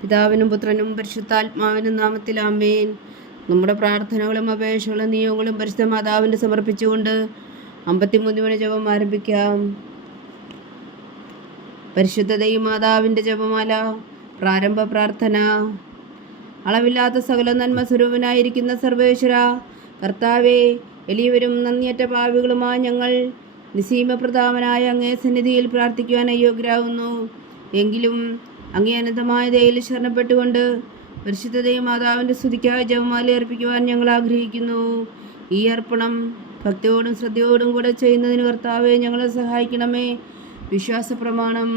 പിതാവിനും പുത്രനും പരിശുദ്ധാത്മാവിനും നാമത്തിൽ ആമേൻ. നമ്മുടെ പ്രാർത്ഥനകളും അപേക്ഷകളും നിയമങ്ങളും പരിശുദ്ധ മാതാവിന് സമർപ്പിച്ചുകൊണ്ട് അമ്പത്തിമൂന്ന് മണി ജപം ആരംഭിക്കാം. പരിശുദ്ധ ദൈവമാതാവിന്റെ ജപമാല പ്രാരംഭ പ്രാർത്ഥന. അളവില്ലാത്ത സകല നന്മ സ്വരൂപനായിരിക്കുന്ന സർവേശ്വര കർത്താവെ എളിയവരും നന്ദിയറ്റ പാവികളുമായ ഞങ്ങൾ നിസീമപ്രതാപനായ അങ്ങേ സന്നിധിയിൽ പ്രാർത്ഥിക്കുവാൻ അയോഗ്യരാകുന്നു എങ്കിലും അങ്ങേ അനന്തമായ ദയയിൽ ശരണപ്പെട്ടുകൊണ്ട് പരിശുദ്ധതയും മാതാവിന്റെ സ്തുതിക്കായി ജപമാല അർപ്പിക്കുവാൻ ഞങ്ങൾ ആഗ്രഹിക്കുന്നു. ഈ അർപ്പണം ഭക്തിയോടും ശ്രദ്ധയോടും കൂടെ ചെയ്യുന്നതിന് കർത്താവെ ഞങ്ങളെ സഹായിക്കണമേ. വിശ്വാസ പ്രമാണം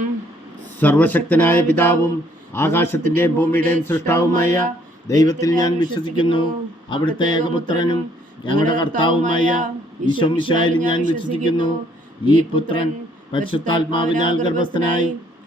സർവശക്തനായ പിതാവും ആകാശത്തിന്റെയും ഭൂമിയുടെയും സൃഷ്ടാവുമായ ദൈവത്തിൽ ഞാൻ വിശ്വസിക്കുന്നു. അവിടുത്തെ ഏകപുത്രനും ഞങ്ങളുടെ കർത്താവുമായ ഈശോ മിശായിൽ ഞാൻ വിശ്വസിക്കുന്നു. ഈ പുത്രൻ പരിശുദ്ധാത്മാവിനാൽ ഗർഭസ്ഥനായി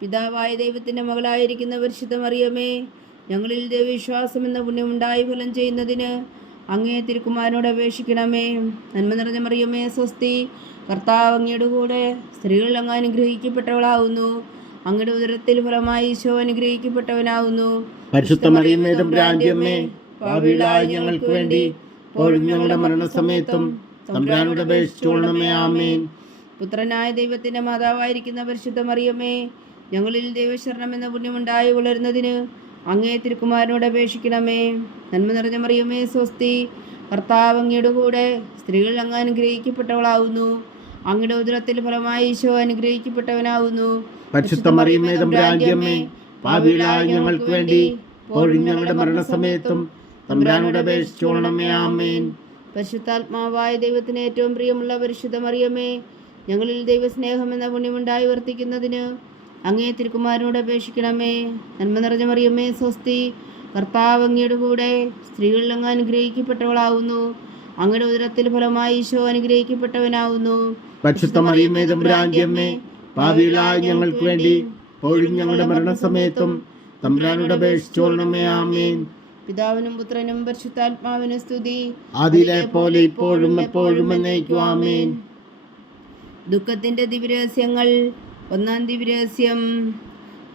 പിതാവായ ദൈവത്തിന്റെ മകളായിരിക്കുന്ന പരിശുദ്ധ മറിയമേ ഞങ്ങളിൽ ദൈവവിശ്വാസം എന്ന പുണ്യമുണ്ടായി ഫലം ചെയ്യുന്നതിന് അങ്ങേ തിരുക്കുമാരനോട് അപേക്ഷിക്കണമേ. നന്മ നിറഞ്ഞ മറിയമേ സ്വസ്തി കർത്താവ് അങ്ങയുടെ കൂടെ സ്ത്രീകൾ അങ്ങ് അനുഗ്രഹിക്കപ്പെട്ടവളാവുന്നു. അങ്ങയുടെ ഉദരത്തിൽ ഫലമായി ഈശോ അനുഗ്രഹിക്കപ്പെട്ടവനാവുന്നു. ഞങ്ങൾക്ക് വേണ്ടി ഞങ്ങളുടെ മരണസമയത്തും പുത്രനായ ദൈവത്തിന്റെ മാതാവായിരിക്കുന്ന പരിശുദ്ധ മറിയമ്മേ ഞങ്ങളിൽ ദൈവശരണം എന്ന പുണ്യമുണ്ടായി വളരുന്നതിന് അങ്ങേ തിരുക്കുമാരനോട് അപേക്ഷിക്കണമേ. നന്മ നിറഞ്ഞ മറിയമേ സ്വസ്തി. കർത്താവ് അങ്ങയുടെ കൂടെ സ്ത്രീകൾ അങ്ങ് അനുഗ്രഹിക്കപ്പെട്ടവളാവുന്നു. അങ്ങയുടെ ഉദരത്തിൽ ഫലമായി ഈശോ അനുഗ്രഹിക്കപ്പെട്ടവനാവുന്നു. പാപികളായ ഞങ്ങൾക്ക് വേണ്ടി ഞങ്ങളുടെ മരണസമയത്തും തമ്പുരാനോട് ആമേൻ. പരിശുദ്ധാത്മാവായ ദൈവത്തിന് ഏറ്റവും പ്രിയമുള്ള പരിശുദ്ധ മറിയമേ ഞങ്ങളിൽ ദൈവസ്നേഹം എന്ന പുണ്യമുണ്ടായി വർത്തിക്കുന്നതിന് അങ്ങേ തിരുക്കുമാരനോട് അപേക്ഷിക്കണമേ. നന്മ നിറഞ്ഞ മറിയമ്മേ സ്വസ്തി. കർത്താവ് അങ്ങയുടെ കൂടെ സ്ത്രീകളിൽ അങ്ങ് അനുഗ്രഹിക്കപ്പെട്ടവളാവുന്നു. അങ്ങയുടെ ഉദരത്തിൽ ഫലമായി ഈശോ അനുഗ്രഹിക്കപ്പെട്ടവനാവുന്നു. പരിശുദ്ധ മറിയമ്മേ തമ്പുരാന്റിയമ്മേ പാപികളായ ഞങ്ങൾക്ക് വേണ്ടി ഇപ്പോഴും ഞങ്ങളുടെ മരണസമയത്തും തമ്പുരാനോട് അപേക്ഷിച്ചുകൊള്ളണമേ ആമേൻ. പിതാവിനും പുത്രനും പരിശുദ്ധാത്മാവിനും സ്തുതി. അതിലെ പോലെ ഇപ്പോഴും എപ്പോഴും എന്നേക്കും. ആമേൻ. ദുഃഖത്തിന്റെ ദിവ്യരഹസ്യങ്ങൾ ഒന്നാം ദിവ്യരഹസ്യം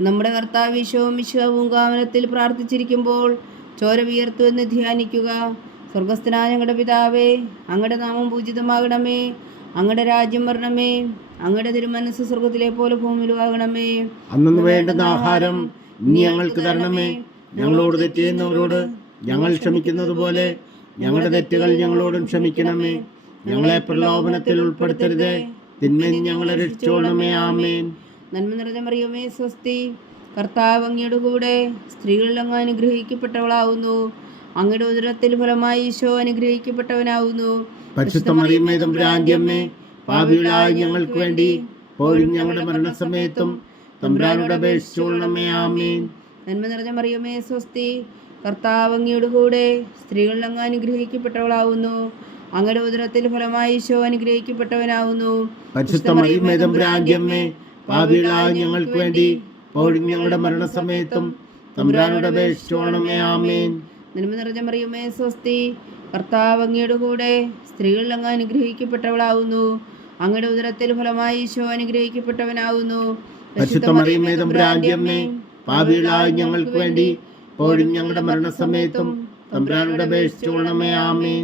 നമ്മുടെ കർത്താവ് വിശ്വവും വിശ്വവും കാമനത്തിൽ പ്രാർത്ഥിച്ചിരിക്കുമ്പോൾ ചോര വിയർത്തു എന്ന് ധ്യാനിക്കുക. സ്വർഗസ്ഥനായ ഞങ്ങളുടെ പിതാവേ അങ്ങയുടെ നാമം പൂജിതമാകണമേ. അങ്ങയുടെ രാജ്യം വരണമേ. അങ്ങയുടെ തിരുമനസ് സ്വർഗത്തിലെ പോലെ ഭൂമിയിലുമാകണമേ. അന്നു വേണ്ടുന്ന ആഹാരം ഇനി ഞങ്ങൾക്ക് തരണമേ. ഞങ്ങളോട് തെറ്റിയുന്നവരോട് ഞങ്ങൾ ക്ഷമിക്കുന്നത് പോലെ ഞങ്ങളുടെ തെറ്റുകൾ ഞങ്ങളോടും ക്ഷമിക്കണമേ. ഞങ്ങളെ പ്രലോഭനത്തിൽ ഉൾപ്പെടുത്തരുതേ. തിന്മയിൽ ഞങ്ങളെ രക്ഷിച്ചോളണമേ ആമേൻ. നന്മ നിറഞ്ഞ മറിയമേ സ്വസ്തി. കർത്താവ് അങ്ങയുടെ കൂടെ സ്ത്രീകളിൽ അങ്ങ് അനുഗ്രഹിക്കപ്പെട്ടവളാവുന്നു. അങ്ങയുടെ ഉദരത്തിൽ ഫലമായി ഈശോ അനുഗ്രഹിക്കപ്പെട്ടവനാവുന്നു. പരിശുദ്ധ മറിയമ്മേ തമ്പുരാന്റിയമ്മേ പാപികളായ ഞങ്ങൾക്ക് വേണ്ടി പോലും ഞങ്ങളുടെ മരണസമയത്തും തമ്പുരാനോട് അപേക്ഷിച്ചോളണമേ ആമേൻ. നന്മ നിറഞ്ഞ മറിയമേ സ്വസ്തി. കർത്താവ് അങ്ങയുടെ കൂടെ സ്ത്രീകളിൽ അങ്ങ് അനുഗ്രഹിക്കപ്പെട്ടവളാവുന്നു. അങ്ങയുടെ ഉദരത്തിൽ ഫലമായി ഈശോ അനുഗ്രഹിക്കപ്പെട്ടവനാവുന്നു. പാപികളായ ഞങ്ങൾക്ക് വേണ്ടി ഞങ്ങളുടെ മരണസമയത്തും തമ്പുരാനോട് അപേക്ഷിച്ചോളണമേ ആമേൻ. നന്മ നിറഞ്ഞ മറിയമേ സ്വസ്തി കർത്താവ് അങ്ങയുടെ കൂടെ സ്ത്രീകളിൽ അങ്ങ് അനുഗ്രഹിക്കപ്പെട്ടവളാവുന്നു. അങ്ങയുടെ ഉദരത്തിൽ ഫലമായി ഈശോ അനുഗ്രഹിക്കപ്പെട്ടവനാവുന്നു. തമ്പുരാന്റിയമ്മേ പാപികളായ ഞങ്ങൾക്ക് വേണ്ടി ഇപ്പോഴും ഞങ്ങളുടെ മരണസമയത്തും തമ്പുരാനോട് ആമേൻ.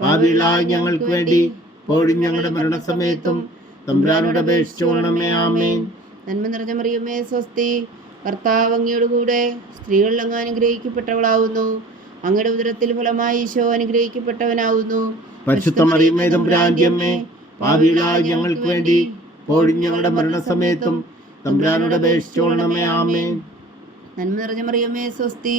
പാപികളായ ഞങ്ങൾക്ക് വേണ്ടി ഇപ്പോഴും ഞങ്ങളുടെ മരണസമയത്തും തമ്പുരാനോട് അപേക്ഷിച്ചോണമേ ആമേൻ. നന്മ നിറഞ്ഞ മറിയമേ സ്വസ്തി. കർത്താവ് അങ്ങയുടെ കൂടെ സ്ത്രീകൾ അങ്ങ് അനുഗ്രഹിക്കപ്പെട്ടവളാവുന്നു. അങ്ങയുടെ ഉദരത്തിൽ ഫലമായി ഈശോ അനുഗ്രഹിക്കപ്പെട്ടവനാവുന്നു. പരിശുദ്ധമറിയുമേ തമ്പുരാന്റെ അമ്മേ പാപികളായ ഞങ്ങൾക്ക് വേണ്ടി ഇപ്പോഴും ഞങ്ങളുടെ മരണസമയത്തും തമ്പുരാനോട് അപേക്ഷിച്ചോണമേ ആമേൻ. നന്മ നിറഞ്ഞ മറിയമേ സ്വസ്തി.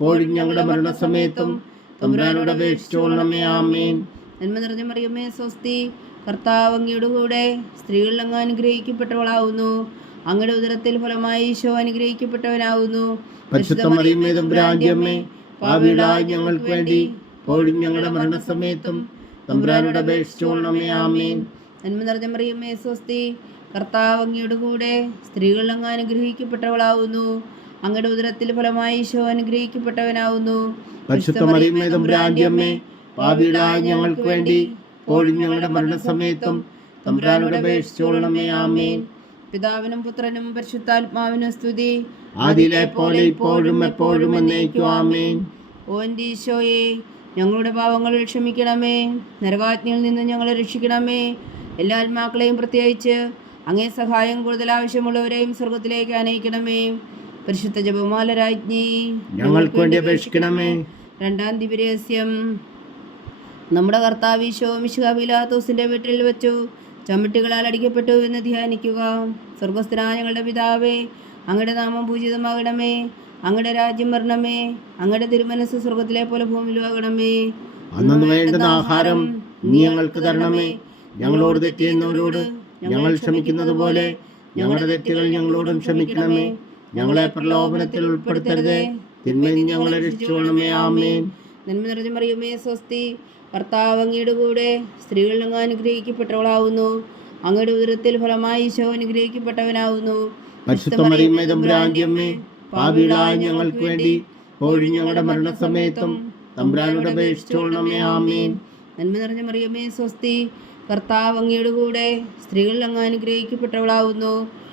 ഇപ്പോഴും ഞങ്ങളുടെ മരണസമയത്തും തമ്പുരാനോട് അപേക്ഷിച്ചോളണമേ ആമേൻ. നന്മ നിറഞ്ഞ മറിയമ്മേ സ്വസ്തി. കർത്താവ് അങ്ങയുടെ കൂടെ സ്ത്രീകളിൽ അങ്ങ് അനുഗ്രഹിക്കപ്പെട്ടവളാവുന്നു. അങ്ങയുടെ ഉദരത്തിൽ ഫലമായി ഈശോ അനുഗ്രഹിക്കപ്പെട്ടവനാവുന്നു. ഞങ്ങൾക്ക് വേണ്ടി ഇപ്പോഴും ഞങ്ങളുടെ മരണസമയത്തും തമ്പുരാനോട് അപേക്ഷിച്ചോളണമേ ആമേൻ. നന്മ നിറഞ്ഞ മറിയമ്മേ സ്വസ്തി. കർത്താവ് അങ്ങയുടെ കൂടെ സ്ത്രീകളിൽ അങ്ങ് അനുഗ്രഹിക്കപ്പെട്ടവളാവുന്നു. അങ്ങയുടെ ഉദരത്തിൽ ഫലമായി ഈശോ അനുഗ്രഹിക്കപ്പെട്ടവനാവുന്നു. പാപികളായ ഞങ്ങൾക്ക് വേണ്ടി ഇപ്പോഴും ഞങ്ങളുടെ മരണസമയത്തും തമ്പുരാനോട് ആമേൻ. പിതാവിനും പുത്രനും പരിശുദ്ധാത്മാവിനും സ്തുതി. ആദിലെ പോലെ ഇപ്പോഴും എപ്പോഴും എന്നേക്കും ആമേൻ. ഓൻ ദീശോയെ ഈശോയെ ഞങ്ങളുടെ പാവങ്ങൾ ക്ഷമിക്കണമേ. നരകാജ്ഞയിൽ നിന്ന് ഞങ്ങളെ രക്ഷിക്കണമേ. എല്ലാ ആത്മാക്കളെയും പ്രത്യേകിച്ച് അങ്ങേ സഹായം കൂടുതൽ ആവശ്യമുള്ളവരെയും സ്വർഗത്തിലേക്ക് അനയിക്കണമേ. പരിശുദ്ധ ജപമാല രാജ്ഞി ഞങ്ങൾക്ക് വേണ്ടി അപേക്ഷിക്കണമേ. രണ്ടാം ദിവരഹസ്യം നമ്മുടെ കർത്താവ് ഈശോ മിശുഹാബിലാത്തോസിന്റെ വീട്ടിൽ വെച്ചു. ചമ്മട്ടികളാൽ അടിക്കപ്പെട്ടു എന്ന് ധ്യാനിക്കുക. സ്വർഗസ്ഥനായ ഞങ്ങളുടെ പിതാവേ അങ്ങയുടെ നാമം പൂജിതമാകണമേ. അങ്ങയുടെ രാജ്യം വരണമേ. അങ്ങയുടെ തിരുമനസ് സ്വർഗത്തിലെ പോലെ ഭൂമിയിലും ആകണമേ അന്നു വേണ്ടുന്ന ആഹാരം നീ ഞങ്ങൾക്ക് തരണമേ. ഞങ്ങളോട് തെറ്റിയുന്നവരോട് ഞങ്ങൾ ക്ഷമിക്കുന്നത് പോലെ ഞങ്ങളുടെ തെറ്റുകൾ ഞങ്ങളോടും ക്ഷമിക്കണമേ. ഞങ്ങളെ പ്രലോഭനത്തിൽ ഉൾപ്പെടുത്തരുതേ. തിന്മയിൽ ഞങ്ങളെ രക്ഷിച്ചുകൊള്ളണമേ. ആമേൻ. നന്മ നിറഞ്ഞു മറിയുമേ സ്വസ്തി. കർത്താവ് അങ്ങയുടെ കൂടെ സ്ത്രീകൾ അങ്ങ് അനുഗ്രഹിക്കപ്പെട്ടവളാവുന്നു. അങ്ങയുടെ ഉദരത്തിൽ ഫലമായി ഈശോ അനുഗ്രഹിക്കപ്പെട്ടവനാവുന്നു. മറിയമ്മേ പാപികളായ ഞങ്ങൾക്ക് വേണ്ടി ഞങ്ങളുടെ മരണസമയത്തും തമ്പുരാനോട് ആമേൻ. നന്മ നിറഞ്ഞ മറിയമേ സ്വസ്തി. കർത്താവ് അങ്ങയുടെ കൂടെ സ്ത്രീകൾ അങ്ങ് അനുഗ്രഹിക്കപ്പെട്ടവളാവുന്നു.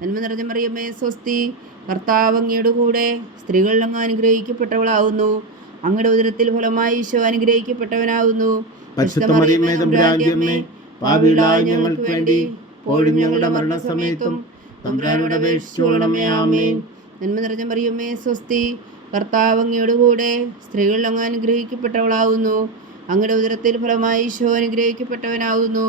നന്മ നിറഞ്ഞ മറിയമ്മേ സ്വസ്തി. കർത്താവ് അങ്ങയുടെ കൂടെ സ്ത്രീകൾ അങ്ങ് അനുഗ്രഹിക്കപ്പെട്ടവളാവുന്നു. അങ്ങയുടെ ഉദരത്തിൽ ഫലമായി ഈശോ അനുഗ്രഹിക്കപ്പെട്ടവനാവുന്നു. ഞങ്ങൾക്ക് വേണ്ടി ഇപ്പോഴും ഞങ്ങളുടെ മരണസമയത്തും തമ്പുരാനോട് അപേക്ഷിച്ചുകൊള്ളണമേ ആമേൻ. നന്മ നിറഞ്ഞ മറിയമ്മേ സ്വസ്തി. കർത്താവ് അങ്ങയുടെ കൂടെ സ്ത്രീകൾ അങ്ങ് അനുഗ്രഹിക്കപ്പെട്ടവളാവുന്നു. അങ്ങയുടെ ഉദരത്തിൽ ഫലമായി ഈശോ അനുഗ്രഹിക്കപ്പെട്ടവനാവുന്നു.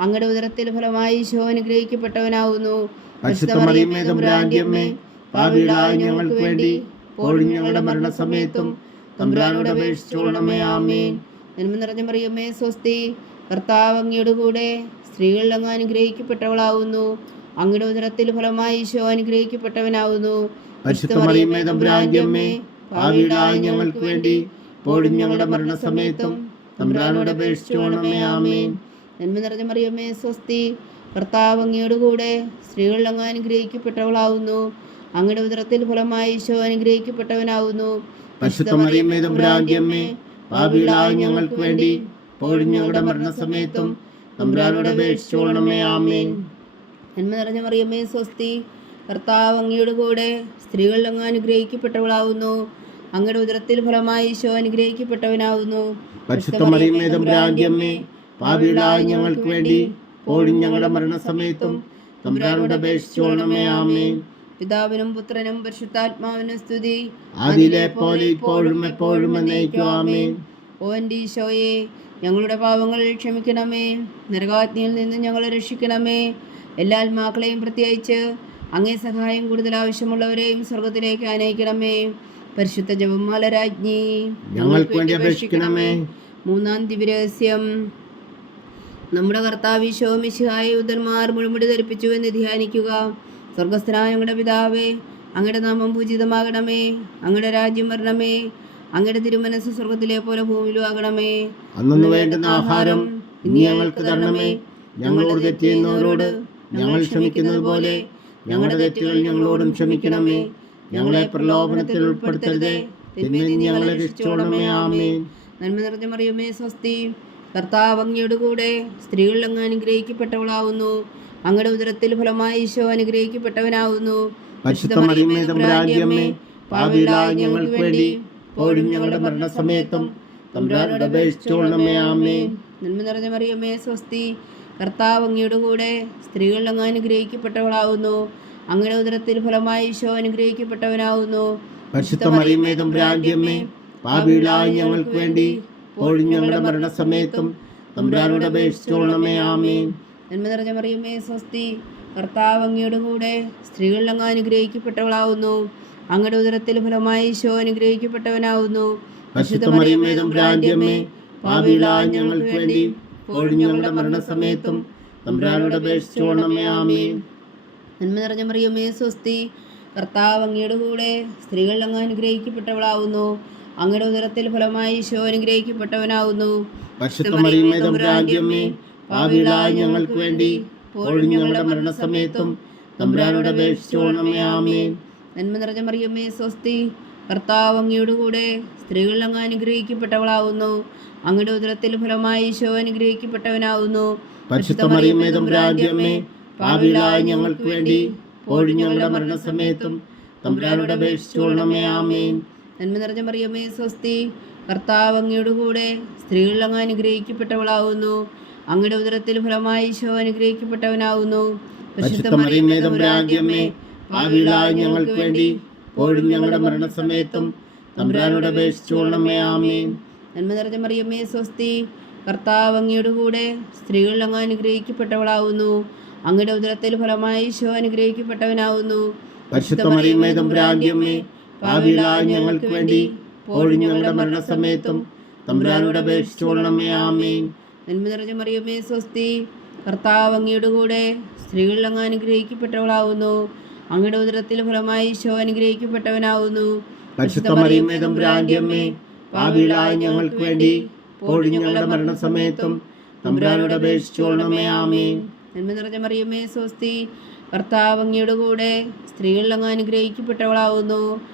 അങ്ങയുടെ ഉദരത്തിൽ ഫലമായി ഈശോ അനുഗ്രഹിക്കപ്പെട്ടവനാവുന്നു. ഞങ്ങൾക്ക് വേണ്ടി ഞങ്ങളുടെ മരണസമയത്തും തമ്പുരാനോട് അപേക്ഷിച്ചുകൊള്ളണമേ ആമേൻ. നന്മ നിറഞ്ഞ മറിയമ്മേ സ്വസ്തി കർത്താവ് അങ്ങയുടെ കൂടെ അങ്ങ് അനുഗ്രഹിക്കപ്പെട്ടവളാവുന്നു. അങ്ങയുടെ ഉദരത്തിൽ ഫലമായി ഈശോ അനുഗ്രഹിക്കപ്പെട്ടവനാവുന്നു. ഞങ്ങൾക്ക് വേണ്ടി ഞങ്ങളുടെ മരണസമയത്തും തമ്പ്രാനോട് ആമേൻ. നന്മ നിറഞ്ഞ മറിയമ്മേ സ്വസ്തി. കർത്താവ് അങ്ങയോടുകൂടെ സ്ത്രീകളിൽ അങ്ങ് അനുഗ്രഹിക്കപ്പെട്ടവളാവുന്നു. അങ്ങയുടെ ഉദരത്തിൽ ഫലമായി ഈശോ അനുഗ്രഹിക്കപ്പെട്ടവനാവുന്നു. ഞങ്ങൾക്ക് വേണ്ടി ഞങ്ങളുടെ മരണസമയത്തും തമ്പുരാനോട് അപേക്ഷിച്ചുകൊള്ളണമേ ആമേൻ. നന്മ നിറഞ്ഞ മറിയമ്മേ സ്വസ്തി. കർത്താവ് അങ്ങയോട് കൂടെ സ്ത്രീകളിൽ അങ്ങ് അനുഗ്രഹിക്കപ്പെട്ടവളാവുന്നു. അങ്ങയുടെ ഉദരത്തിൽ ഫലമായി ഈശോ അനുഗ്രഹിക്കപ്പെട്ടവനാവുന്നു. പാപികളായ ഞങ്ങൾക്ക് വേണ്ടി പോഴും ഞങ്ങളുടെ മരണസമയത്തും തമ്പുരാനോട് അപേക്ഷിച്ചോണമേ ആമേ പിതാവിനും പുത്രനും പരിശുദ്ധാത്മാവിനും സ്തുതി. അതിലെ പോലെ ഇപ്പോഴും എപ്പോഴും എന്നേക്കും ആമേൻ. ഓ എന്റെ ഈശോയെ ഞങ്ങളുടെ പാപങ്ങൾ ക്ഷമിക്കണമേ. നരകാജ്ഞയിൽ നിന്ന് ഞങ്ങളെ രക്ഷിക്കണമേ. എല്ലാ ആത്മാക്കളെയും പ്രത്യേകിച്ച് അങ്ങേ സഹായം കൂടുതൽ ആവശ്യമുള്ളവരെയും സ്വർഗത്തിലേക്ക് അനയിക്കണമേ പരിശുദ്ധ ജപമാല രാജ്ഞി ഞങ്ങൾക്ക് വേണ്ടി അപേക്ഷിക്കണമേ. മൂന്നാം ദിവ്യരഹസ്യം നമ്മുടെ കർത്താവ് ശോമിശിഹായ യുദ്ധന്മാർ മുഴുമുടി ധരിപ്പിച്ചു എന്ന് ധ്യാനിക്കുക. സ്വർഗസ്ഥനായ ഞങ്ങളുടെ പിതാവേ അങ്ങയുടെ നാമം പൂജിതമാകണമേ. അങ്ങയുടെ രാജ്യം വരണമേ. അങ്ങയുടെ തിരുമനസ് സ്വർഗത്തിലെ പോലെ ഭൂമിയിലും ആകണമേ. അന്നു വേണ്ടുന്ന ആഹാരം ഇനി ഞങ്ങൾക്ക് തരണമേ. ഞങ്ങളോട് തെറ്റിയുന്നവരോട് ഞങ്ങൾ ക്ഷമിക്കുന്നത് പോലെ ഞങ്ങളുടെ തെറ്റുകൾ ഞങ്ങളോടും ക്ഷമിക്കണമേ. ഞങ്ങളെ പ്രലോഭനത്തിൽ ഉൾപ്പെടുത്തരുതേ. ഞങ്ങളെ രക്ഷിച്ചോളമേ ആമേ നന്മ നിറഞ്ഞ മറിയമേ സ്വസ്തി. കർത്താവ് അങ്ങയുടെ കൂടെ സ്ത്രീകളിൽ അങ്ങ് അനുഗ്രഹിക്കപ്പെട്ടവളാവുന്നു. അങ്ങയുടെ ഉദരത്തിൽ ഫലമായി ഈശോ അനുഗ്രഹിക്കപ്പെട്ടവനാവുന്നു. ഞങ്ങൾക്ക് വേണ്ടി പോഴും ഞങ്ങളുടെ മരണസമയത്തും തമ്പുരാനോട് അപേക്ഷിച്ചോളമേ ആമേൻ. നന്മ നിറഞ്ഞ മറിയമ്മേ സ്വസ്തി. കർത്താവ് അങ്ങയുടെ കൂടെ സ്ത്രീകളിൽ അങ്ങ് അനുഗ്രഹിക്കപ്പെട്ടവളാവുന്നു. അങ്ങയുടെ ഉദരത്തിൽ ഫലമായി ഈശോ അനുഗ്രഹിക്കപ്പെട്ടവനാവുന്നു. പരിശുദ്ധ മറിയമ്മേ ഞങ്ങൾക്ക് വേണ്ടി ഇപ്പോഴും ഞങ്ങളുടെ മരണസമയത്തും തമ്പുരാനോട് അപേക്ഷിച്ചോളമേ ആമേൻ. നന്മ നിറഞ്ഞ മറിയമേ സ്വസ്തി കർത്താവ് അങ്ങയുടെ കൂടെ സ്ത്രീകളിൽ അങ്ങ് അനുഗ്രഹിക്കപ്പെട്ടവളാവുന്നു. അങ്ങയുടെ ഉദരത്തിൽ ഫലമായി ഈശോ അനുഗ്രഹിക്കപ്പെട്ടവനാവുന്നു. ഞങ്ങൾക്ക് വേണ്ടി ഇപ്പോഴും ഞങ്ങളുടെ മരണസമയത്തും തമ്പുരാനോട് അപേക്ഷിച്ചോളമേ ആമേൻ. നന്മ നിറഞ്ഞ സ്വസ്തി കർത്താവ് അങ്ങയുടെ കൂടെ സ്ത്രീകളിൽ അങ്ങ് അനുഗ്രഹിക്കപ്പെട്ടവളാവുന്നു. അങ്ങയുടെ ഉദരത്തിൽ ഫലമായി ഈശോ അനുഗ്രഹിക്കപ്പെട്ടവനാവുന്നു. ഞങ്ങൾക്ക് വേണ്ടി ഞങ്ങളുടെ മരണസമയത്തും തമ്പുരാനോട് അപേക്ഷിച്ചോളമേ ആമേൻ. നന്മ നിറഞ്ഞ മറിയമ്മേ സ്വസ്തി കർത്താവ് അങ്ങയുടെ കൂടെ സ്ത്രീകളിൽ അങ്ങ് അനുഗ്രഹിക്കപ്പെട്ടവളാവുന്നു. അങ്ങയുടെ ഉദരത്തിൽ ഫലമായി ഈശോ അനുഗ്രഹിക്കപ്പെട്ടവനാവുന്നു. പാപികളായ ഞങ്ങൾക്ക് വേണ്ടി ഞങ്ങളുടെ മരണസമയത്തും തമ്പുരാനോട് അപേക്ഷിച്ചോളണമേ ആമേൻ. നന്മ നിറഞ്ഞ മറിയമ്മയെ സ്വസ്തി. കർത്താവ് അങ്ങയുടെ കൂടെ സ്ത്രീകളിൽ അങ്ങ് അനുഗ്രഹിക്കപ്പെട്ടവളാവുന്നു. അങ്ങയുടെ ഉദരത്തിൽ ഫലമായി ഈശോ അനുഗ്രഹിക്കപ്പെട്ടവനാവുന്നു. മറിയമേ ഞങ്ങൾക്ക് വേണ്ടി ഇപ്പോഴും ഞങ്ങളുടെ മരണസമയത്തും തമ്പുരാനോട് അപേക്ഷിച്ചോളമേ ആമേൻ. നന്മ നിറഞ്ഞ മറിയമ്മേ സ്വസ്തി. കർത്താവ് അങ്ങയുടെ കൂടെ സ്ത്രീകളിൽ അങ്ങ് അനുഗ്രഹിക്കപ്പെട്ടവളാവുന്നു. അങ്ങയുടെ ഉദരത്തിൽ ഫലമായി ഈശോ അനുഗ്രഹിക്കപ്പെട്ടവനാവുന്നു. പരിശുദ്ധ മറിയമേ തമ്പുരാന്റെ പാപികളായ ഞങ്ങൾക്ക് വേണ്ടി പോഴും ഞങ്ങളുടെ മരണസമയത്തും തമ്പുരാനോട് അപേക്ഷിച്ചോളണമേ ആമേൻ. നന്മ നിറഞ്ഞ മറിയമ്മേ സ്വസ്തി. കർത്താവ് അങ്ങയുടെ കൂടെ സ്ത്രീകളിൽ അങ്ങ് അനുഗ്രഹിക്കപ്പെട്ടവളാവുന്നു. അങ്ങയുടെ ഉദരത്തിൽ ഫലമായി ഈശോ അനുഗ്രഹിക്കപ്പെട്ടവനാവുന്നു. പരിശുദ്ധ മറിയമ്മേ തമ്പുരാന്റെ അമ്മേ പാപികളായ ഞങ്ങൾക്ക് വേണ്ടി പോഴും ഞങ്ങളുടെ മരണസമയത്തും തമ്പുരാനോട് അപേക്ഷിച്ചോളണമേ ആമേൻ. നന്മ നിറഞ്ഞ മറിയമ്മേ സ്വസ്തി. കർത്താവ് അങ്ങയുടെ കൂടെ സ്ത്രീകളിൽ അങ്ങ് അനുഗ്രഹിക്കപ്പെട്ടവളാവുന്നു.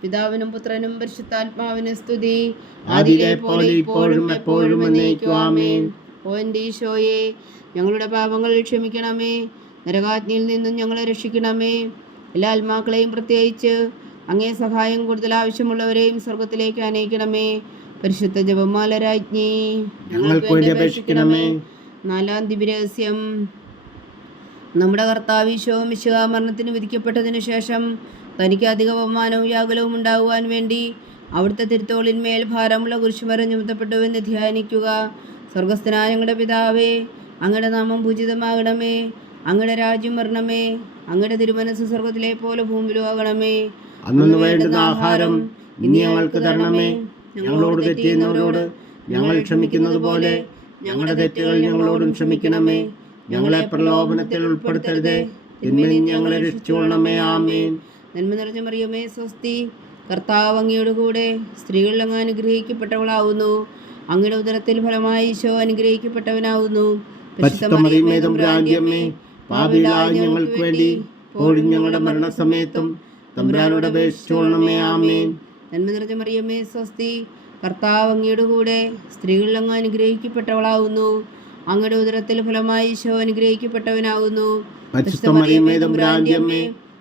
പിതാവിനും പുത്രനും പരിശുദ്ധാത്മാവിനും സ്തുതി. അതിലെ പോലെ ഇപ്പോഴും എപ്പോഴും എന്നേക്കും ആമേൻ. ഓ എന്റെ ഈശോയെ ഞങ്ങളുടെ പാപങ്ങൾ ക്ഷമിക്കണമേ. നരകാജ്ഞയിൽ നിന്നും ഞങ്ങളെ രക്ഷിക്കണമേ. എല്ലാ ആത്മാക്കളെയും പ്രത്യേകിച്ച് അങ്ങേ സഹായം കൂടുതൽ ആവശ്യമുള്ളവരെയും സ്വർഗത്തിലേക്ക് അനയിക്കണമേ പരിശുദ്ധ ജപമാല രാജ്ഞി ഞങ്ങൾക്ക് വേണ്ടി അപേക്ഷിക്കണമേ. നാലാം ദിവ്യരഹസ്യം നമ്മുടെ കർത്താവ് ഈശോ മിശിഹ മരണത്തിന് വിധിക്കപ്പെട്ടതിനു ശേഷം തനിക്ക് അധിക ബഹുമാനവും വ്യാകുലവും ഉണ്ടാകുവാൻ വേണ്ടി അവിടുത്തെ തിരുത്തോളിന്മേൽ ഭാരമുള്ള കുരിശുമരം ചുമത്തപ്പെട്ടുവെന്ന് ധ്യാനിക്കുക. സ്വർഗസ്ഥനായ ഞങ്ങളുടെ പിതാവേ അങ്ങയുടെ നാമം പൂജിതമാകണമേ അങ്ങയുടെ രാജ്യം വരണമേ അങ്ങയുടെ തിരുമനസ് സ്വർഗത്തിലെ പോലെ ഭൂമിയിലും ആകണമേ അന്നു വേണ്ടുന്ന ആഹാരം ഇനി ഞങ്ങൾക്ക് തരണമേ. ഞങ്ങളോട് തെറ്റ് ചെയ്യുന്നവരോട് ഞങ്ങൾ ക്ഷമിക്കുന്നത് പോലെ ഞങ്ങളുടെ തെറ്റുകൾ ഞങ്ങളോടും ക്ഷമിക്കണമേ. ഞങ്ങളെ പ്രലോഭനത്തിൽ ഉൾപ്പെടുത്തരുതേ. തിന്മയിൽ ഞങ്ങളെ രക്ഷിച്ചുകൊള്ളണമേ. ആമേൻ. നന്മ നിറഞ്ഞ മറിയമേ സ്വസ്തി. കർത്താവ് അങ്ങയുടെ കൂടെ സ്ത്രീകളിൽ അങ്ങ് അനുഗ്രഹിക്കപ്പെട്ടവളാവുന്നു. അങ്ങയുടെ ഉദരത്തിൽ ഫലമായി ഈശോ അനുഗ്രഹിക്കപ്പെട്ടവനാവുന്നു. ഞങ്ങൾക്ക് വേണ്ടി ഞങ്ങളുടെ മരണസമയത്തും തമ്പുരാനോട് അപേക്ഷിച്ചോളണമേ ആമേൻ. നന്മ നിറഞ്ഞ മറിയമേ സ്വസ്തി. കർത്താവ് അങ്ങയുടെ കൂടെ സ്ത്രീകളിൽ അങ്ങ് അനുഗ്രഹിക്കപ്പെട്ടവളാവുന്നു. അങ്ങയുടെ ഉദരത്തിൽ ഫലമായി ഈശോ അനുഗ്രഹിക്കപ്പെട്ടവനാവുന്നു.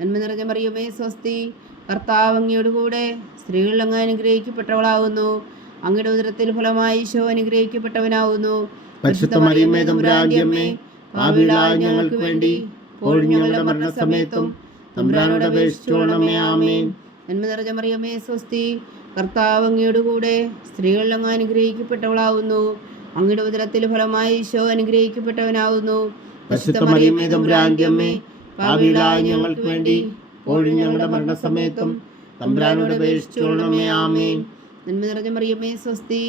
നന്മ നിറഞ്ഞ മറിയമ്മേ സ്വസ്തി. കർത്താവ് അങ്ങയോട് കൂടെ സ്ത്രീകളിൽ അങ്ങ് അനുഗ്രഹിക്കപ്പെട്ടവളാകുന്നു അങ്ങയുടെ ഉദരത്തിൽ ഫലമായി ഈശോ അനുഗ്രഹിക്കപ്പെട്ടവനാവുന്നു. പരിശുദ്ധ മറിയമേ തമ്പുരാന്റിയമ്മേ പാപികളായ ഞങ്ങൾക്ക് വേണ്ടി ഇപ്പോഴും ഞങ്ങളുടെ മരണസമയത്തും തമ്പുരാനോട് അപേക്ഷിച്ചുകൊള്ളണമേ ആമേൻ. നന്മ നിറഞ്ഞ മറിയമ്മേ സ്വസ്തി. കർത്താവ് അങ്ങയുടെ കൂടെ സ്ത്രീകളിൽ അങ്ങ് അനുഗ്രഹിക്കപ്പെട്ടവളാവുന്നു. അങ്ങയുടെ ഉദരത്തിൽ ഫലമായി ഈശോ അനുഗ്രഹിക്കപ്പെട്ടവനാവുന്നു. പരിശുദ്ധ മറിയമേ തമ്പുരാന്റിയമ്മേ പാപികളായ ഞങ്ങൾക്ക് വേണ്ടി ഇപ്പോഴും ഞങ്ങളുടെ മരണസമയത്തും തമ്പുരാനോട് അപേക്ഷിച്ചുകൊള്ളണമേ ആമേൻ. നന്മ നിറഞ്ഞ മറിയമ്മേ സ്വസ്തി.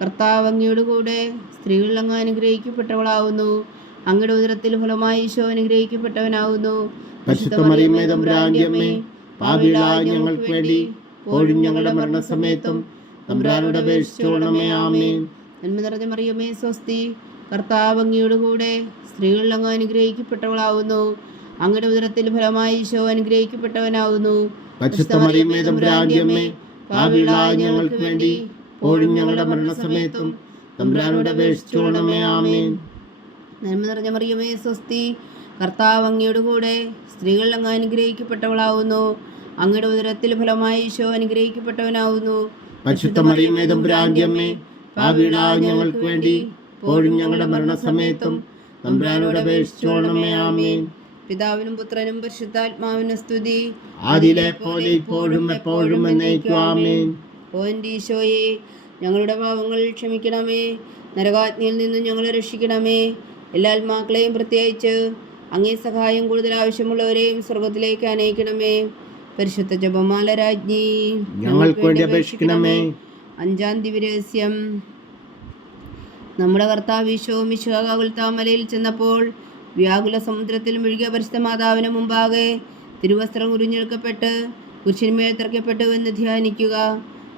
കർത്താവ് അങ്ങയുടെ കൂടെ സ്ത്രീകളിൽ അങ്ങ് അനുഗ്രഹിക്കപ്പെട്ടവളാവുന്നു. അങ്ങയുടെ ഉദരത്തിൽ ഫലമായി ഈശോ അനുഗ്രഹിക്കപ്പെട്ടവനാവുന്നു. പരിശുദ്ധ മറിയമേ തമ്പുരാന്റിയമ്മേ പാപികളായ ഞങ്ങൾക്ക് വേണ്ടി ഇപ്പോഴും ഞങ്ങളുടെ മരണസമയത്തും തമ്പുരാനോട് അപേക്ഷിച്ചുകൊള്ളണമേ ആമേൻ. നന്മ നിറഞ്ഞ മറിയമ്മേ സ്വസ്തി. കർത്താവ് അങ്ങയുടെ കൂടെ സ്ത്രീകളിൽ അങ്ങ് അനുഗ്രഹിക്കപ്പെട്ടവളാവുന്നു. അങ്ങയുടെ ഉദരത്തിൽ ഫലമായി ഈശോ ഞങ്ങൾക്ക് വേണ്ടി ഇപ്പോഴും ഞങ്ങളുടെ മരണസമയത്തും തമ്പുരാനോട് അപേക്ഷിച്ചുകൊള്ളണമേ ആമേൻ. നന്മ നിറഞ്ഞ മറിയമേ സ്വസ്തി കർത്താവ് അങ്ങയുടെ കൂടെ സ്ത്രീകളിൽ അങ്ങ് അനുഗ്രഹിക്കപ്പെട്ടവളാവുന്നു. അങ്ങയുടെ ഉദരത്തിൽ ഫലമായി ഈശോ അനുഗ്രഹിക്കപ്പെട്ടവനാവുന്നു. പരിശുദ്ധ മറിയമേ തമ്പുരാന്റിയമ്മേ ഞങ്ങൾക്ക് വേണ്ടി ഇപ്പോഴും ഞങ്ങളുടെ മരണസമയത്തും തമ്പുരാനോട് അപേക്ഷിച്ചുകൊള്ളണമേ ആമേൻ. പിതാവിനും പുത്രനും പരിശുദ്ധാത്മാവിനും സ്തുതി. അതിലെ പോലെ ഇപ്പോഴും എപ്പോഴും എന്നേക്കും ആമേൻ. ഓ എന്റെ ഈശോയെ ഞങ്ങളുടെ പാവങ്ങൾ ക്ഷമിക്കണമേ. നരകാജ്ഞയിൽ നിന്നും ഞങ്ങളെ രക്ഷിക്കണമേ. എല്ലാ ആത്മാക്കളെയും പ്രത്യേകിച്ച് അങ്ങേ സഹായം കൂടുതൽ ആവശ്യമുള്ളവരെയും സ്വർഗത്തിലേക്ക് അനയിക്കണമേ പരിശുദ്ധ ജപമാല രാജ്ഞി ഞങ്ങൾക്ക് വേണ്ടി അപേക്ഷിക്കണമേ. അഞ്ചാം ദിവരഹസ്യം നമ്മുടെ കർത്താവ് ഈശോ മിശുകാകുൽത്താമലയിൽ ചെന്നപ്പോൾ വ്യാകുല സമുദ്രത്തിൽ മുഴുകിയ പരിശുദ്ധ മാതാവിന് മുമ്പാകെ തിരുവസ്ത്രം ഉരിഞ്ഞെടുക്കപ്പെട്ട് കുരിശിന്മേൽ തിറക്കപ്പെട്ടു എന്ന് ധ്യാനിക്കുക.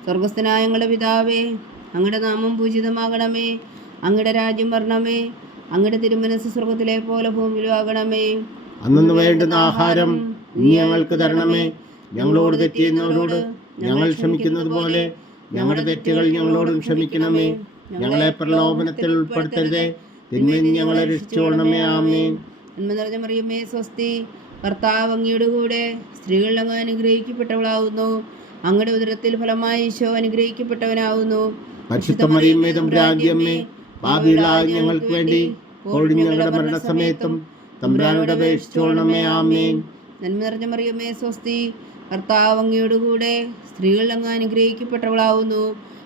സ്വർഗസ്ഥനായ ഞങ്ങളുടെ പിതാവേ അങ്ങയുടെ നാമം പൂജിതമാകണമേ. അങ്ങയുടെ രാജ്യം വരണമേ. അങ്ങയുടെ തിരുമനസ് സ്വർഗത്തിലെ പോലെ ഭൂമിയിലും ആകണമേ അന്നു വേണ്ടുന്ന ആഹാരം നീ ഞങ്ങൾക്ക് തരണമേ. ഞങ്ങളോട് തെറ്റിയുന്നവരോട് ഞങ്ങൾ ക്ഷമിക്കുന്നത് പോലെ ഞങ്ങളുടെ തെറ്റുകൾ ഞങ്ങളോടും ക്ഷമിക്കണമേ. ഞങ്ങളെ പ്രലോഭനത്തിൽ ഉൾപ്പെടുത്തരുതേ. തിന്മയിൽ ഞങ്ങളെ രക്ഷിച്ചുകൊള്ളണമേ ആമേൻ. നന്മ നിറഞ്ഞ മറിയമ്മേ സ്വസ്തി കർത്താവ് അങ്ങയുടെ കൂടെ സ്ത്രീകളിൽ അങ്ങ് അനുഗ്രഹിക്കപ്പെട്ടവളാവുന്നു. അങ്ങയുടെ ഉദരത്തിൽ ഫലമായി ഈശോ അനുഗ്രഹിക്കപ്പെട്ടവനാവുന്നു. പരിശുദ്ധ മറിയമ്മേ തമ്പുരാന്റിയമ്മേ പാപികളായ ഞങ്ങൾക്ക് വേണ്ടി ഞങ്ങളുടെ മരണസമയത്തും തമ്പുരാനോട് അപേക്ഷിച്ചുകൊള്ളണമേ ആമേൻ. നന്മ നിറഞ്ഞ മറിയമ്മേ സ്വസ്തി കർത്താവ് അങ്ങയുടെ കൂടെ സ്ത്രീകളിൽ അങ്ങ് അനുഗ്രഹിക്കപ്പെട്ടവളാവുന്നു.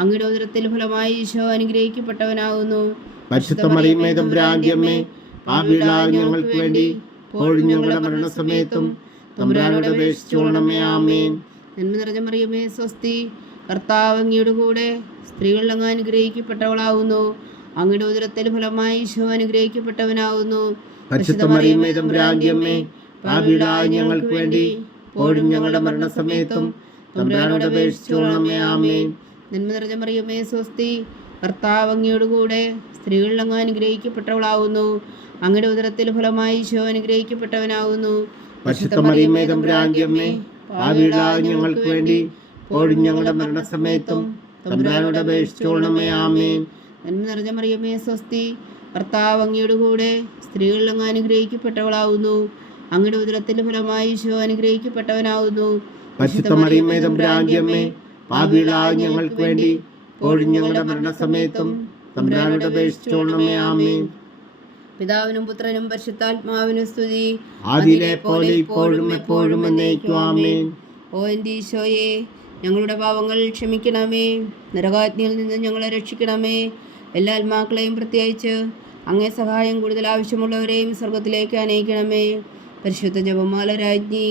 അങ്ങയുടെ ഉദരത്തിൽ ഫലമായി ഈശോ അനുഗ്രഹിക്കപ്പെട്ടവനാകുന്നു. ഞങ്ങൾക്ക് വേണ്ടി ഞങ്ങളുടെ മരണസമയത്തും തമ്പുരാനോട് അപേക്ഷിച്ചോളണമേ ആമേൻ. നന്മ നിറഞ്ഞ മറിയമേ സ്വസ്തി കർത്താവ് അങ്ങയുടെ കൂടെ സ്ത്രീകളിൽ അങ്ങ് അനുഗ്രഹിക്കപ്പെട്ടവളാവുന്നു. അങ്ങയുടെ ഉദരത്തിൽ ഫലമായി ഈശോ അനുഗ്രഹിക്കപ്പെട്ടവനാവുന്നു. ഞങ്ങൾക്ക് വേണ്ടി പോഴും ഞങ്ങളുടെ മരണസമയത്തും തമ്പുരാനോട് അപേക്ഷിച്ചോളണമേ ആമേൻ. നന്മ നിറഞ്ഞ മറിയമ്മേ സ്വസ്തി. ഭർത്താവ് സ്ത്രീകളിൽ അങ്ങ് അനുഗ്രഹിക്കപ്പെട്ടവളാവുന്നു. അങ്ങയുടെ ഉദരത്തിൽ ഫലമായി ഈശോ അനുഗ്രഹിക്കപ്പെട്ടവനാവുന്നു. ഞങ്ങൾക്ക് വേണ്ടി ഞങ്ങളുടെ മരണസമയത്തും തമ്പുരാനോട് അപേക്ഷിച്ചോളണമേ ആമേൻ. നന്മ നിറഞ്ഞ മറിയമേ സ്വസ്തി. ഭർത്താവ് അങ്ങയുടെ കൂടെ സ്ത്രീകളിൽ അങ്ങ് അനുഗ്രഹിക്കപ്പെട്ടവളാവുന്നു. അങ്ങയുടെ ഉദരത്തിൽ ഫലമായി ഈശോ അനുഗ്രഹിക്കപ്പെട്ടവനാവുന്നു. പരിശുദ്ധ മറിയമ്മേ തമ്പുരാന്റെ അമ്മേ പാപികളായ ഞങ്ങൾക്ക് വേണ്ടി ഇപ്പോഴും ഞങ്ങളുടെ മരണസമയത്തും തമ്പുരാനോട് അപേക്ഷിച്ചോണമേ ആമേ പിതാവിനും പുത്രനും പരിശുദ്ധാത്മാവിനും സ്തുതി. അതിലെ പോലെ ഇപ്പോഴും എപ്പോഴും എന്നേക്കും ആമേൻ. ഓ എന്റെ ഈശോയെ ഞങ്ങളുടെ പാവങ്ങൾ ക്ഷമിക്കണമേ. നരകാജ്ഞയിൽ നിന്ന് ഞങ്ങളെ രക്ഷിക്കണമേ. എല്ലാ ആത്മാക്കളെയും പ്രത്യേകിച്ച് അങ്ങേ സഹായം കൂടുതൽ ആവശ്യമുള്ളവരെയും സ്വർഗത്തിലേക്ക് അനയിക്കണമേ പരിശുദ്ധ ജപമാല രാജ്ഞി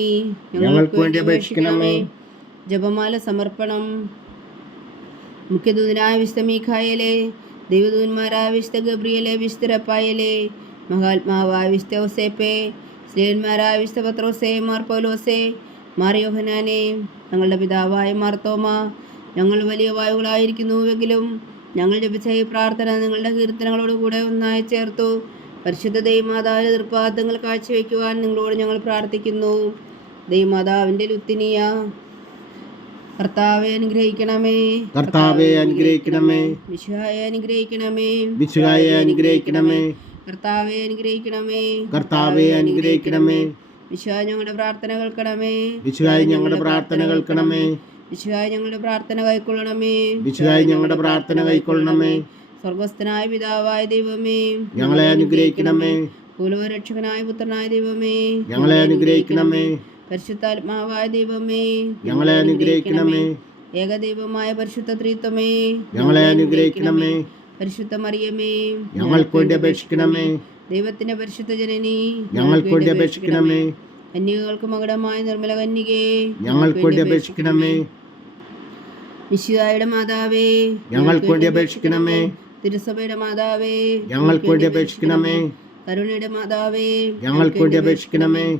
ഞങ്ങൾക്ക് വേണ്ടി അപേക്ഷിക്കണമേ. ജപമാല സമർപ്പണം. മുഖ്യദൂതനായ വിശുദ്ധ മീഖായലെ ദൈവദൂതന്മാരായ വിശുദ്ധ ഗബ്രിയലെ വിശുദ്ധ റപ്പായലെ മഹാത്മാവായ വിശുദ്ധ ഒസേപ്പെ സ്ലേന്മാരായ വിശുദ്ധ പത്രോസേ മാർ പൗലോസെ മാർ യോഹനാനെ ഞങ്ങളുടെ പിതാവായ മാർത്തോമ ഞങ്ങൾ വലിയ വായുകളായിരിക്കുന്നുവെങ്കിലും ഞങ്ങൾ ജപിച്ച ഈ പ്രാർത്ഥന നിങ്ങളുടെ കീർത്തനങ്ങളോട് കൂടെ ഒന്നായി ചേർത്തു. പരിശുദ്ധ ദൈവമാതാവിന്റെ തൃപ്പാദങ്ങൾ കാഴ്ചവെക്കുവാൻ നിങ്ങളോട് ഞങ്ങൾ പ്രാർത്ഥിക്കുന്നു. ദൈവമാതാവിന്റെ ലുത്തിനിയ കർത്താവെ അനുഗ്രഹിക്കണമേ. കർത്താവെ അനുഗ്രഹിക്കണമേ. വിശുഹായെ അനുഗ്രഹിക്കണമേ. വിശുകായെ അനുഗ്രഹിക്കണമേ. കർത്താവെ അനുഗ്രഹിക്കണമേ. കർത്താവെ അനുഗ്രഹിക്കണമേ. വിശുഹായ ഞങ്ങളുടെ പ്രാർത്ഥന കേൾക്കണമേ. വിശുഹായ ഞങ്ങളുടെ പ്രാർത്ഥന കേൾക്കണമേ. വിശുഹായ ഞങ്ങളുടെ പ്രാർത്ഥന കൈക്കൊള്ളണമേ. വിശുഹായ ഞങ്ങളുടെ പ്രാർത്ഥന കൈക്കൊള്ളണമേ. സ്വർഗസ്ഥനായ പിതാവായ ദൈവമേ. ഞങ്ങളെ അനുഗ്രഹിക്കണമേ. കുലവരക്ഷകനായ പുത്രനായ ദൈവമേ. ഞങ്ങളെ അനുഗ്രഹിക്കണമേ. പരിശുദ്ധാത്മാവായ ദൈവമേ ഞങ്ങളെ അനുഗ്രഹിക്കണമേ. ഏകദൈവമായ പരിശുദ്ധ ത്രിത്വമേ ഞങ്ങളെ അനുഗ്രഹിക്കണമേ. പരിശുദ്ധ മറിയമേ ഞങ്ങൾക്ക് വേണ്ടി അപേക്ഷിക്കണമേ. ദൈവത്തിന്റെ പരിശുദ്ധ ജനനി ഞങ്ങൾക്ക് വേണ്ടി അപേക്ഷിക്കണമേ. കന്യകൾക്ക് മകുടമായ നിർമ്മല കന്യകേ ഞങ്ങൾക്ക് വേണ്ടി അപേക്ഷിക്കണമേ. വിശുവായുടെ മാതാവേ ഞങ്ങൾക്ക് വേണ്ടി അപേക്ഷിക്കണമേ. തിരുസഭയുടെ മാതാവേ ഞങ്ങൾക്ക് വേണ്ടി അപേക്ഷിക്കണമേ. കരുണയുടെ മാതാവേ ഞങ്ങൾക്ക് വേണ്ടി അപേക്ഷിക്കണമേ.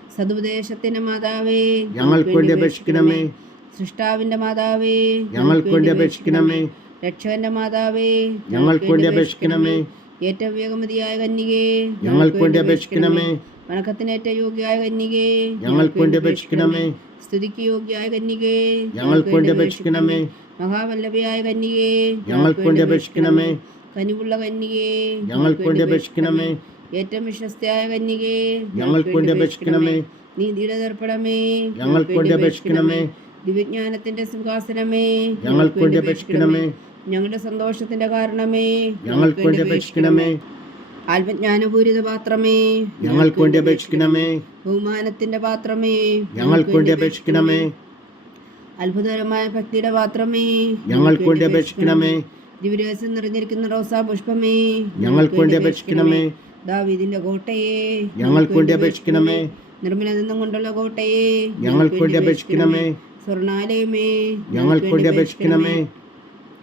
സതുപദേശത്തിന്റെ മാതാവേ ഞങ്ങൾക്ക് വേണ്ടി അപേക്ഷിക്കണമേ. സൃഷ്ടാവിന്റെ മാതാവേ ഞങ്ങൾക്ക് വേണ്ടി അപേക്ഷിക്കണമേ. രക്ഷകന്റെ മാതാവേ ഞങ്ങൾക്ക് വേണ്ടി അപേക്ഷിക്കണമേ. ഏറ്റവും വേഗമതിയായ കന്യകേ ഞങ്ങൾക്ക് വേണ്ടി അപേക്ഷിക്കണമേ. വണക്കത്തിന് ഏറ്റവും യോഗ്യയായ കന്യകേ ഞങ്ങൾക്ക് വേണ്ടി അപേക്ഷിക്കണമേ. സ്തുതിക്ക് യോഗ്യായ കന്യകേ ഞങ്ങൾക്ക് വേണ്ടി അപേക്ഷിക്കണമേ. മഹാവല്ലഭയായ കന്യകേ ഞങ്ങൾക്ക് വേണ്ടി അപേക്ഷിക്കണമേ. കനിവുള്ള കന്യകേ ഞങ്ങൾക്ക് വേണ്ടി അപേക്ഷിക്കണമേ. ഏറ്റവും വിശ്വസ്തയായ കന്യകേ ഞങ്ങൾക്ക് വേണ്ടി അപേക്ഷിക്കണമേ. നീതിയുടെ ദർപ്പണമേ. ഞങ്ങൾക്ക് വേണ്ടി അപേക്ഷിക്കണമേ. ദിവ്യജ്ഞാനത്തിന്റെ സിംഹാസനമേ. ഞങ്ങൾക്ക് വേണ്ടി അപേക്ഷിക്കണമേ. ഞങ്ങളുടെ സന്തോഷത്തിന്റെ കാരണമേ. ഞങ്ങൾക്ക് വേണ്ടി അപേക്ഷിക്കണമേ. ആത്മജ്ഞാനപൂരിത പാത്രമേ. ഞങ്ങൾക്ക് വേണ്ടി അപേക്ഷിക്കണമേ. ബഹുമാനത്തിന്റെ പാത്രമേ. ഞങ്ങൾക്ക് വേണ്ടി അപേക്ഷിക്കണമേ. അത്ഭുതകരമായ ഭക്തിയുടെ പാത്രമേ. ഞങ്ങൾക്ക് വേണ്ടി അപേക്ഷിക്കണമേ. ദിവരസം നിറഞ്ഞിരിക്കുന്ന റോസാ പുഷ്പമേ. ഞങ്ങൾക്ക് വേണ്ടി അപേക്ഷിക്കണമേ. ദാവീദിന്റെ കോട്ടയെ ഞങ്ങൾക്ക് വേണ്ടി അപേക്ഷിക്കണമേ. നിന്നും കൊണ്ടുള്ള കോട്ടയെ ഞങ്ങൾക്ക് വേണ്ടി അപേക്ഷിക്കണമേ. സ്വർണാലയമേ ഞങ്ങൾക്ക് വേണ്ടി അപേക്ഷിക്കണമേ.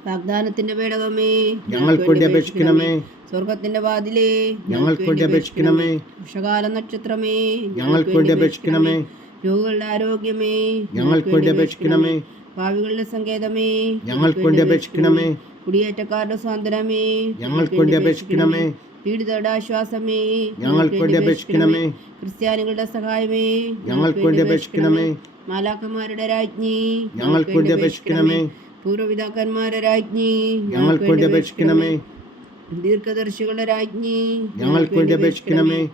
വാഗ്ദാനത്തിന്റെ പേടകമേ ഞങ്ങൾക്ക് വേണ്ടി അപേക്ഷിക്കണമേ. സ്വർഗത്തിന്റെ വാതിലേ ഞങ്ങൾക്ക് വേണ്ടി അപേക്ഷിക്കണമേ. ഉഷകാല നക്ഷത്രമേ ഞങ്ങൾക്ക് വേണ്ടി അപേക്ഷിക്കണമേ. രോഗികളുടെ ആരോഗ്യമേ ഞങ്ങൾക്ക് വേണ്ടി അപേക്ഷിക്കണമേ. ഭാവികളുടെ സങ്കേതമേ ഞങ്ങൾക്ക് വേണ്ടി അപേക്ഷിക്കണമേ. കുടിയേറ്റക്കാരുടെ സ്വാതന്ത്ര്യമേ ഞങ്ങൾക്ക് വേണ്ടി അപേക്ഷിക്കണമേ. പീഡിതരുടെ ആശ്വാസമേ ഞങ്ങൾക്ക് വേണ്ടി അപേക്ഷിക്കണമേ. ക്രിസ്ത്യാനികളുടെ സഹായമേ ഞങ്ങൾക്ക് വേണ്ടി അപേക്ഷിക്കണമേ. മാലാക്കന്മാരുടെ രാജ്ഞി ഞങ്ങൾക്ക് വേണ്ടി അപേക്ഷിക്കണമേ. പൂർവപിതാക്കന്മാരുടെ രാജ്ഞി ഞങ്ങൾക്ക് വേണ്ടി അപേക്ഷിക്കണമേ. ദീർഘദർശികളുടെ രാജ്ഞി ഞങ്ങൾക്ക് വേണ്ടി അപേക്ഷിക്കണമേ.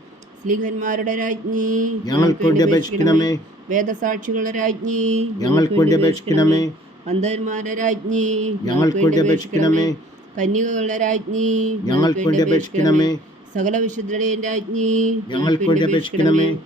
സ്ലീഹന്മാരുടെ രാജ്ഞി. ഞങ്ങൾക്ക് വേണ്ടി അപേക്ഷിക്കണമേ. വേദസാക്ഷികളുടെ രാജ്ഞി. ഞങ്ങൾക്ക് വേണ്ടി അപേക്ഷിക്കണമേ. അന്ധന്മാരുടെ രാജ്ഞി. ഞങ്ങൾക്ക് വേണ്ടി അപേക്ഷിക്കണമേ. കന്യകകളുടെ രാജ്ഞി. ഞങ്ങൾക്ക് വേണ്ടി അപേക്ഷിക്കണമേ. സകല വിശുദ്ധരുടെയും രാജ്ഞി. ഞങ്ങൾക്ക് വേണ്ടി അപേക്ഷിക്കണമേ.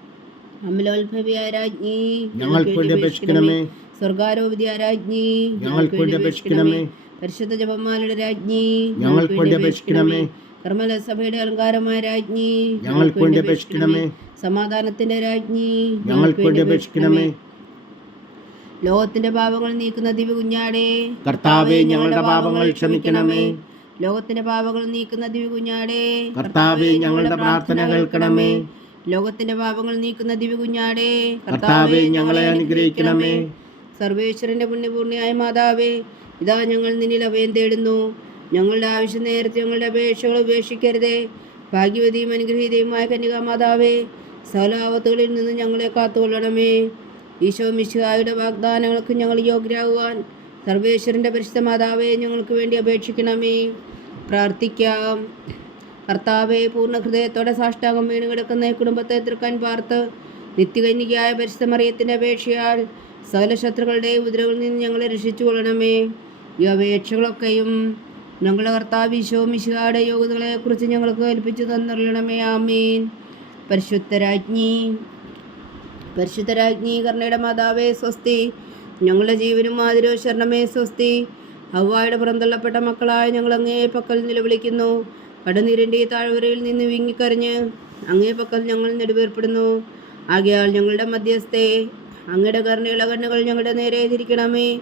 അമലോത്ഭവിയായ രാജ്ഞി. ഞങ്ങൾക്ക് വേണ്ടി അപേക്ഷിക്കണമേ. സ്വർഗാരോപതിയായ രാജ്ഞി. ഞങ്ങൾക്ക് വേണ്ടി അപേക്ഷിക്കണമേ. പരിശുദ്ധ ജപന്മാരുടെ രാജ്ഞി. ഞങ്ങൾക്ക് വേണ്ടി അപേക്ഷിക്കണമേ. കർമ്മല സഭയുടെ അലങ്കാരമായ രാജ്ഞി ഞങ്ങൾക്ക് വേണ്ടി അപേക്ഷിക്കണമേ. സമാധാനത്തിന്റെ രാജ്ഞി ഞങ്ങൾക്ക് വേണ്ടി അപേക്ഷിക്കണമേ. ലോകത്തിന്റെ പാപങ്ങൾ നീക്കുന്ന ദിവ്യ കുഞ്ഞാടേ കർത്താവെ ഞങ്ങളുടെ പാപങ്ങൾ ക്ഷമിക്കണമേ. ലോകത്തിന്റെ പാപങ്ങൾ നീക്കുന്ന ദിവ്യ കുഞ്ഞാടേ കർത്താവെ ഞങ്ങളുടെ പ്രാർത്ഥന കേൾക്കണമേ. ലോകത്തിന്റെ പാപങ്ങൾ നീക്കുന്ന ദിവ്യ കുഞ്ഞാടേ കർത്താവെ ഞങ്ങളെ അനുഗ്രഹിക്കണമേ. സർവേശ്വരന്റെ പുണ്യപൂർണയായ മാതാവേ ഇതാ ഞങ്ങൾ നിന്നിൽ അഭയം തേടുന്നു. ഞങ്ങളുടെ ആവശ്യം നേരത്തെ ഞങ്ങളുടെ അപേക്ഷകൾ ഉപേക്ഷിക്കരുതേ. ഭാഗ്യവതിയും അനുഗ്രഹീതയുമായ കന്യകാ മാതാവേ സകലാപത്തുകളിൽ നിന്ന് ഞങ്ങളെ കാത്തുകൊള്ളണമേ. ഈശോ മിശുഹായുടെ വാഗ്ദാനങ്ങൾക്ക് ഞങ്ങൾ യോഗ്യരാകുവാൻ സർവേശ്വരന്റെ പരിശുദ്ധ മാതാവേ ഞങ്ങൾക്ക് വേണ്ടി അപേക്ഷിക്കണമേ. പ്രാർത്ഥിക്കാം. കർത്താവെ പൂർണ ഹൃദയത്തോടെ സാഷ്ടാകം വീണ് കിടക്കുന്ന കുടുംബത്തെ തൃക്കാൻ പാർത്ത് നിത്യകന്യകയായ പരിശുദ്ധ മറിയത്തിന്റെ അപേക്ഷയാൽ സകല ശത്രുക്കളുടെയും ഉദരകളിൽ നിന്ന് ഞങ്ങളെ രക്ഷിച്ചു കൊള്ളണമേ ഈ അപേക്ഷകളൊക്കെയും ഞങ്ങളുടെ കർത്താവ് ഈശോ മിശിഹായുടെ യോഗ്യതകളെക്കുറിച്ച് ഞങ്ങൾക്ക് കൽപ്പിച്ചു തന്നറിയണമേ. ആമീൻ. പരിശുദ്ധരാജ്ഞി പരിശുദ്ധരാജ്ഞി കർണയുടെ മാതാവേ സ്വസ്തി. ഞങ്ങളുടെ ജീവനും മാതിരോ ശരണമേ സ്വസ്തി. ഹവ്വായുടെ പുറന്തള്ളപ്പെട്ട മക്കളായ ഞങ്ങൾ അങ്ങേ പക്കൽ നിലവിളിക്കുന്നു. കടനീരിന്റെ താഴ്വരയിൽ നിന്ന് വിങ്ങിക്കറിഞ്ഞ് അങ്ങേ പക്കൽ ഞങ്ങൾ നെടുവേർപ്പെടുന്നു. ആകയാൽ ഞങ്ങളുടെ മധ്യസ്ഥെ അങ്ങയുടെ കരുണയുള്ള കണ്ണുകൾ ഞങ്ങളുടെ നേരെ തിരിക്കണമേ.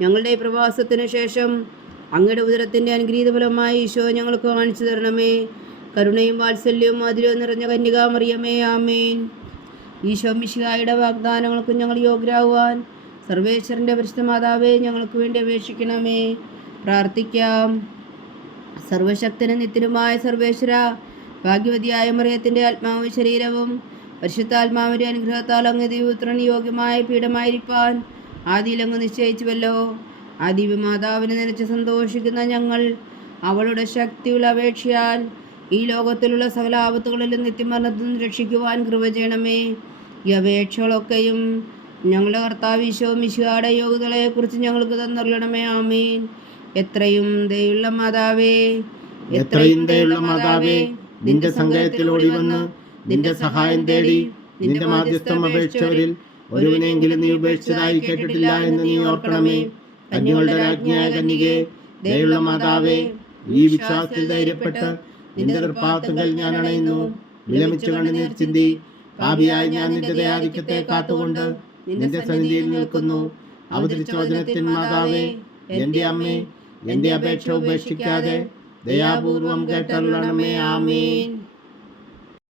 ഞങ്ങളുടെ പ്രവാസത്തിനു ശേഷം അങ്ങയുടെ ഉദരത്തിന്റെ അനുഗ്രഹീതഫലമായ ഈശോ ഞങ്ങൾക്ക് കാണിച്ചു തരണമേ. കരുണയും വാത്സല്യവും അതിലും നിറഞ്ഞ കന്യകാമറിയമേ ആമേൻ. ഈശോ മിശിഹായുടെ വാഗ്ദാനങ്ങൾക്കും ഞങ്ങൾ യോഗ്യരാകുവാൻ സർവേശ്വരന്റെ പരിശുദ്ധ മാതാവേ ഞങ്ങൾക്ക് വേണ്ടി അപേക്ഷിക്കണമേ. പ്രാർത്ഥിക്കാം. സർവശക്തനും നിത്യനുമായ സർവേശ്വര ഭാഗ്യവതിയായ മറിയത്തിന്റെ ആത്മാവും ശരീരവും പരിശുദ്ധാത്മാവിന്റെ അനുഗ്രഹത്താൽ അങ്ങ് ദൈവപുത്രന് യോഗ്യമായ പീഠമായിരിക്കാൻ ആദിയിലങ്ങ് നിശ്ചയിച്ചുവല്ലോ. ആ ദിവ്യമാതാവിനെ നനച്ച് സന്തോഷിക്കുന്ന ഞങ്ങൾ അവളുടെ ശക്തിയുള്ള അപേക്ഷയാൽ ഈ ലോകത്തിലുള്ള സകല ആപത്തുകളിലും നിത്യമരണത്തിൽ നിന്ന് രക്ഷിക്കുവാൻ കൃപ ചെയ്യണമേ. ഈ അപേക്ഷകളൊക്കെയും ഞങ്ങളുടെ കർത്താവ് ഈശോ മിശിഹായുടെ യോഗ്യതകളെക്കുറിച്ച് ഞങ്ങൾക്ക് തന്നറിയണമേ. ആമീൻ. എത്രയും ദയുള്ള മാതാവേ എത്രയും ദയുള്ള മാതാവേ നിന്റെ സങ്കേതത്തിലോടി വന്ന് നിന്റെ സഹായം തേടി നിന്റെ മാധ്യസ്ഥം അപേക്ഷിച്ചവരിൽ ഒരുവിനെങ്കിലും നീ ഉപേക്ഷിച്ചതായി കേട്ടിട്ടില്ല എന്ന് നീ ഓർക്കണമേ. കന്യകളുടെ രാജ്ഞിയായ കന്യകെ ദയുള്ള മാതാവേ ഈ വിശ്വാസത്തിൽ ധൈര്യപ്പെട്ട് നിന്റെ തൃപ്പാത്തുകൾ ഞാൻ അണയുന്നു. വിലമിച്ചു കണ്ണുനീർ ചിന്തി ഭാവിയായി ഞാൻ നിന്റെ ദയാധിക്യത്തെ കാത്തുകൊണ്ട് നിന്റെ സന്നിധിയിൽ നിൽക്കുന്നു. അവതരിച്ച വചനത്തിൻ മാതാവേ എന്റെ അമ്മേ എന്റെ അപേക്ഷ ഉപേക്ഷിക്കാതെ ദയാപൂർവം കേട്ടല്ലണമേ ആമേൻ.